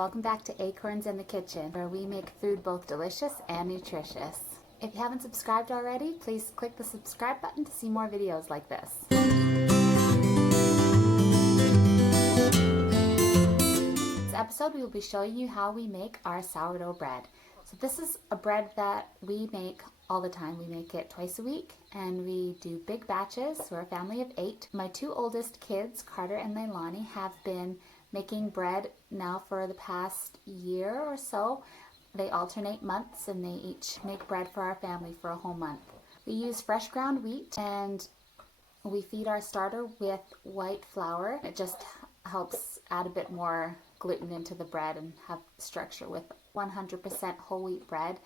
welcome back to Acorns in the Kitchen, where we make food both delicious and nutritious. If you haven't subscribed already, please click the subscribe button to see more videos like this. This episode we will be showing you how we make our sourdough bread. So this is a bread that we make all the time. We make it twice a week and we do big batches. We're a family of 8. My 2 oldest kids, Carter and Leilani, have been making bread now for the past year or so. They alternate months and they each make bread for our family for a whole month. We use fresh ground wheat and we feed our starter with white flour. It just helps add a bit more gluten into the bread and have structure. With 100% whole wheat bread,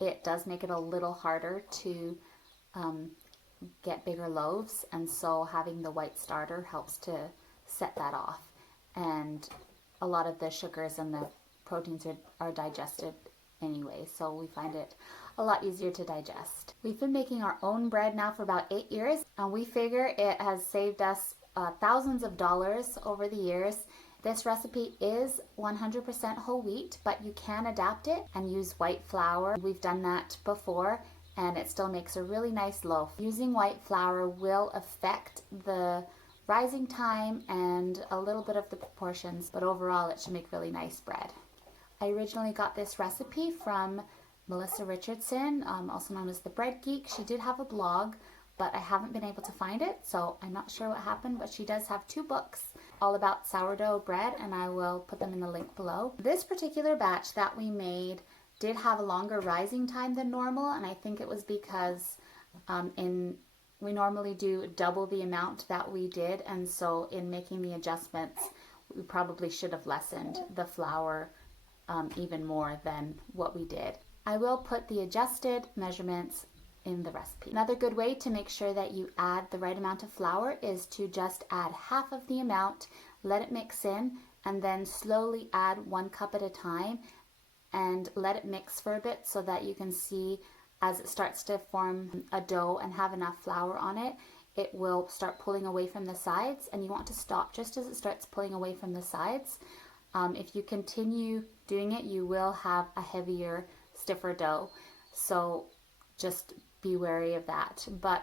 it does make it a little harder to get bigger loaves, and so having the white starter helps to set that off. And a lot of the sugars and the proteins are digested anyway, so we find it a lot easier to digest. We've been making our own bread now for about 8 years, and we figure it has saved us thousands of dollars over the years. This recipe is 100% whole wheat, but you can adapt it and use white flour. We've done that before and it still makes a really nice loaf. Using white flour will affect the rising time and a little bit of the proportions, but overall it should make really nice bread. I originally got this recipe from Melissa Richardson, also known as the Bread Geek. She did have a blog, but I haven't been able to find it, so I'm not sure what happened, but she does have 2 books all about sourdough bread, and I will put them in the link below. This particular batch that we made did have a longer rising time than normal, and I think it was because we normally do double the amount that we did, and so in making the adjustments, we probably should have lessened the flour even more than what we did. I will put the adjusted measurements in the recipe. Another good way to make sure that you add the right amount of flour is to just add half of the amount, let it mix in, and then slowly add 1 cup at a time and let it mix for a bit so that you can see as it starts to form a dough and have enough flour on it, it will start pulling away from the sides, and you want to stop just as it starts pulling away from the sides. If you continue doing it, you will have a heavier, stiffer dough. So just be wary of that. But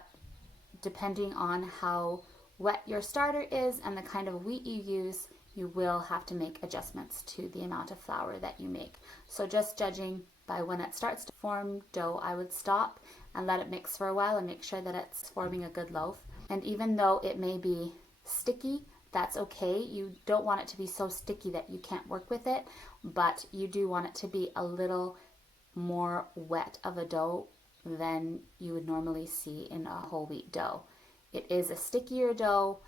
depending on how wet your starter is and the kind of wheat you use, you will have to make adjustments to the amount of flour that you make. So just judging by when it starts to form dough, I would stop and let it mix for a while and make sure that it's forming a good loaf. And even though it may be sticky, that's okay. You don't want it to be so sticky that you can't work with it, but you do want it to be a little more wet of a dough than you would normally see in a whole wheat dough. It is a stickier dough,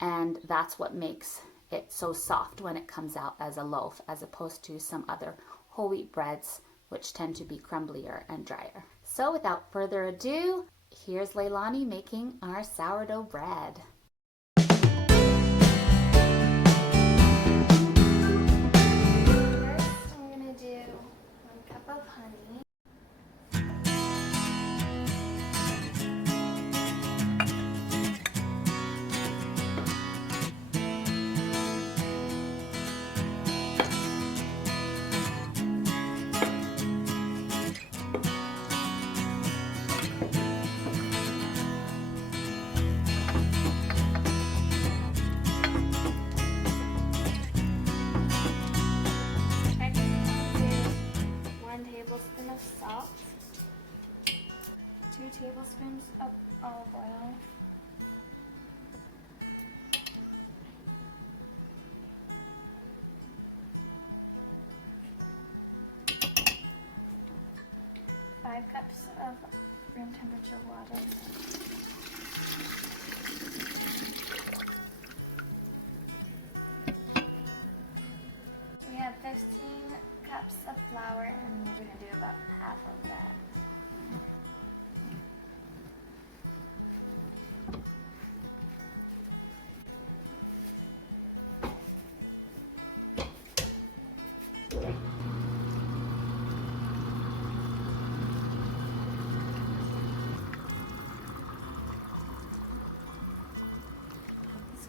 and that's what makes it so soft when it comes out as a loaf, as opposed to some other whole wheat breads which tend to be crumblier and drier. So without further ado, here's Leilani making our sourdough bread. First, I'm going to do 1 cup of honey.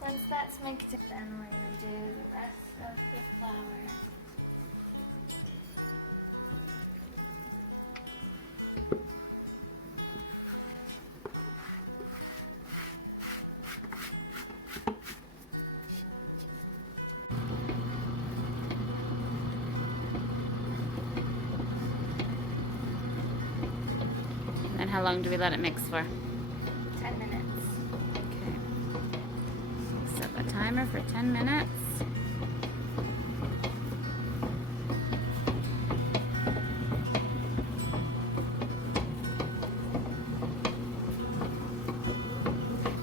Once that's mixed in, then we're going to do the rest of the flour. long do we let it mix for? 10 minutes. Okay. Set the timer for 10 minutes.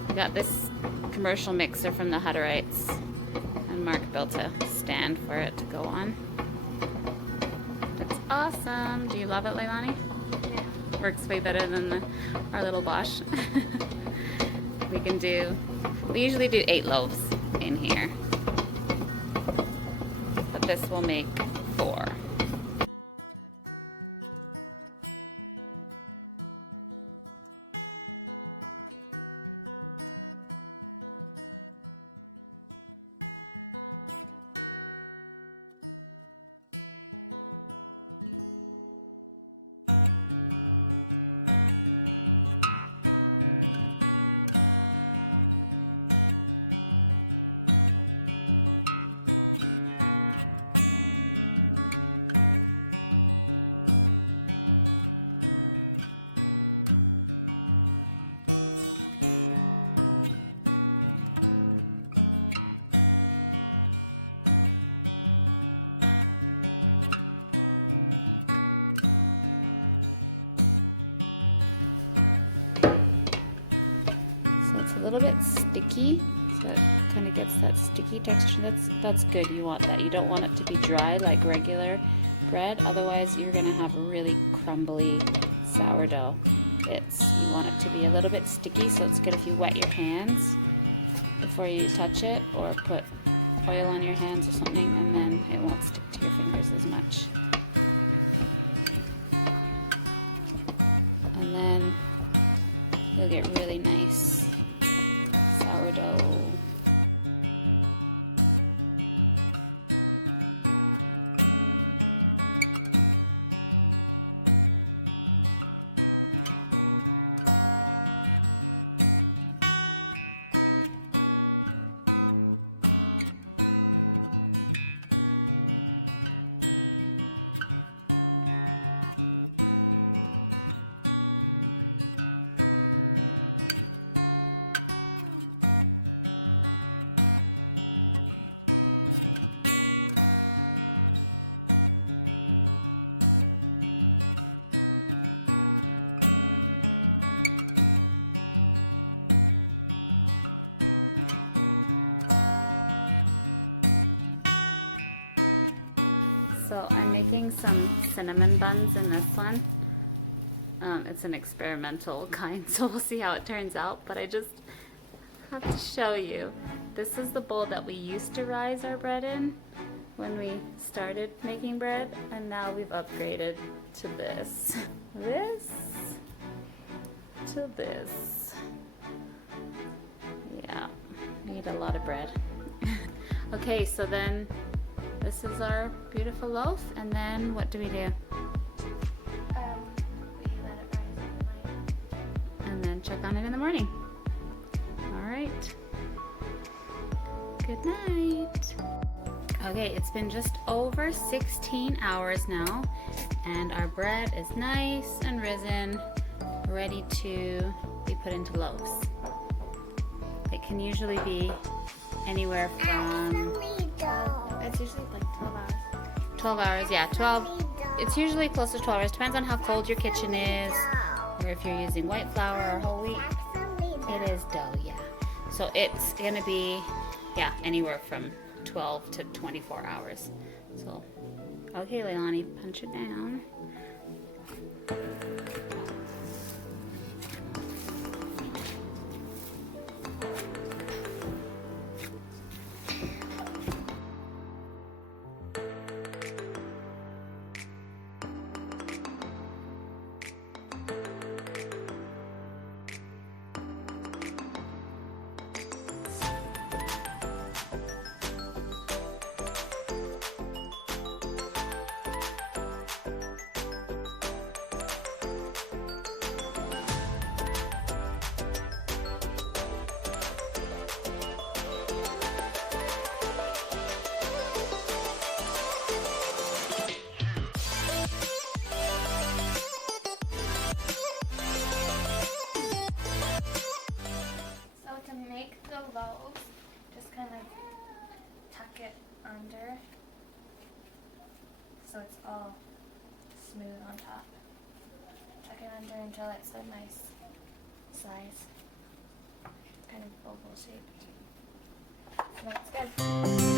We got this commercial mixer from the Hutterites, and Mark built a stand for it to go on. That's awesome. Do you love it, Leilani? Yeah. Works way better than our little Bosch. We usually do 8 loaves in here, but this will make 4. That's good. You want that. You don't want it to be dry like regular bread, otherwise you're going to have a really crumbly sourdough bits. You want it to be a little bit sticky, so it's good if you wet your hands before you touch it, or put oil on your hands or something, and then it won't stick to your fingers as much. And then you'll get really nice sourdough. Cinnamon buns in this one. It's an experimental kind, so we'll see how it turns out, but I just have to show you. This is the bowl that we used to rise our bread in when we started making bread, and now we've upgraded to this. This to this. Yeah, we need a lot of bread. Okay, so then this is our beautiful loaf, and then what do? We let it rise overnight. And then check on it in the morning. All right. Good night. Okay, it's been just over 16 hours now, and our bread is nice and risen, ready to be put into loaves. It can usually be anywhere from... It's usually like 12 hours. 12 hours, yeah, 12. It's usually close to 12 hours. Depends on how cold your kitchen is, or if you're using white flour or whole wheat. It is dough, yeah. So it's gonna be, yeah, anywhere from 12 to 24 hours. So, okay, Leilani, punch it down. so it's all smooth on top. Tuck it under until it's a nice size. It's kind of oval shaped. No, it's good.